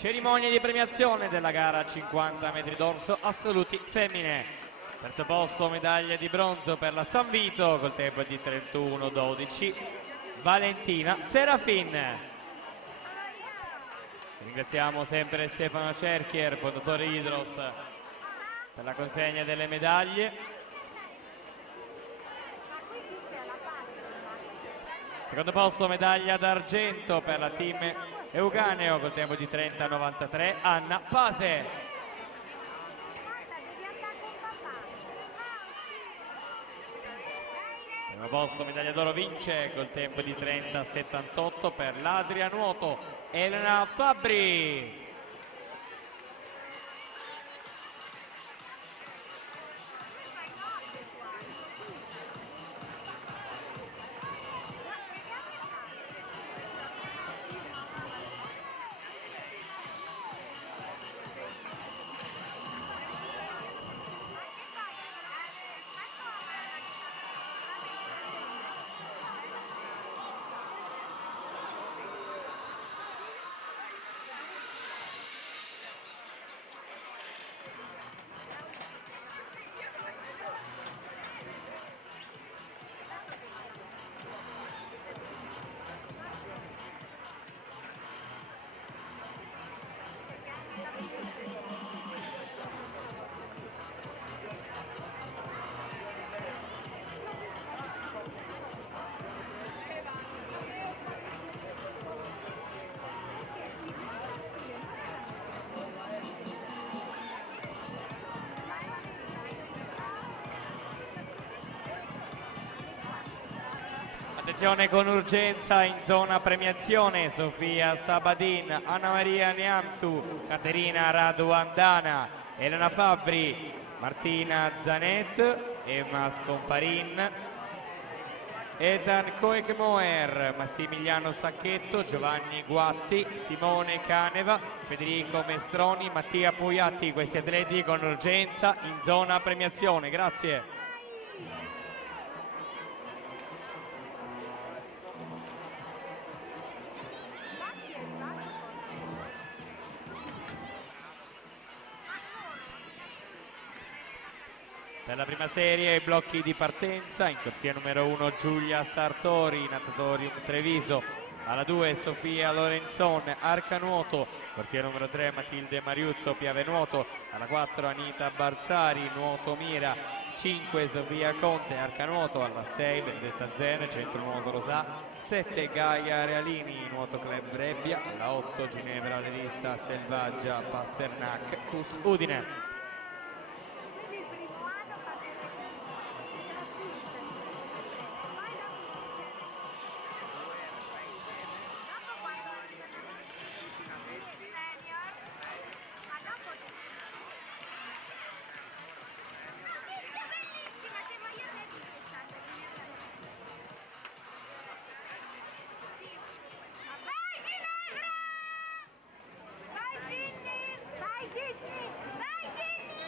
Cerimonia di premiazione della gara 50 metri d'orso assoluti femmine. Terzo posto, medaglia di bronzo per la San Vito col tempo di 31:12, Valentina Serafin. Ringraziamo sempre Stefano Cerchier, fondatore Idros, per la consegna delle medaglie. Secondo posto, medaglia d'argento per la team Euganeo col tempo di 30:93, Anna Pase. Primo posto, medaglia d'oro vince col tempo di 30:78 per l'Adria Nuoto, Elena Fabbri. Attenzione con urgenza in zona premiazione: Sofia Sabadin, Anna Maria Neamtu, Caterina Raduandana, Elena Fabbri, Martina Zanet, Emma Scomparin, Ethan Koekmoer, Massimiliano Sacchetto, Giovanni Guatti, Simone Caneva, Federico Mestroni, Mattia Puiatti. Questi atleti con urgenza in zona premiazione. Grazie. Per la prima serie i blocchi di partenza: in corsia numero 1 Giulia Sartori, Natatorium Treviso, alla 2 Sofia Lorenzon, Arcanuoto, corsia numero 3 Matilde Mariuzzo, Piave Nuoto, alla 4 Anita Barzari, Nuoto Mira, 5 Sofia Conte, Arcanuoto, alla 6 Benedetta Zene, Centro Nuoto Rosà, 7 Gaia Realini, Nuoto Club Brebbia, alla 8 Ginevra Revista Selvaggia Pasternac, Cus Udine.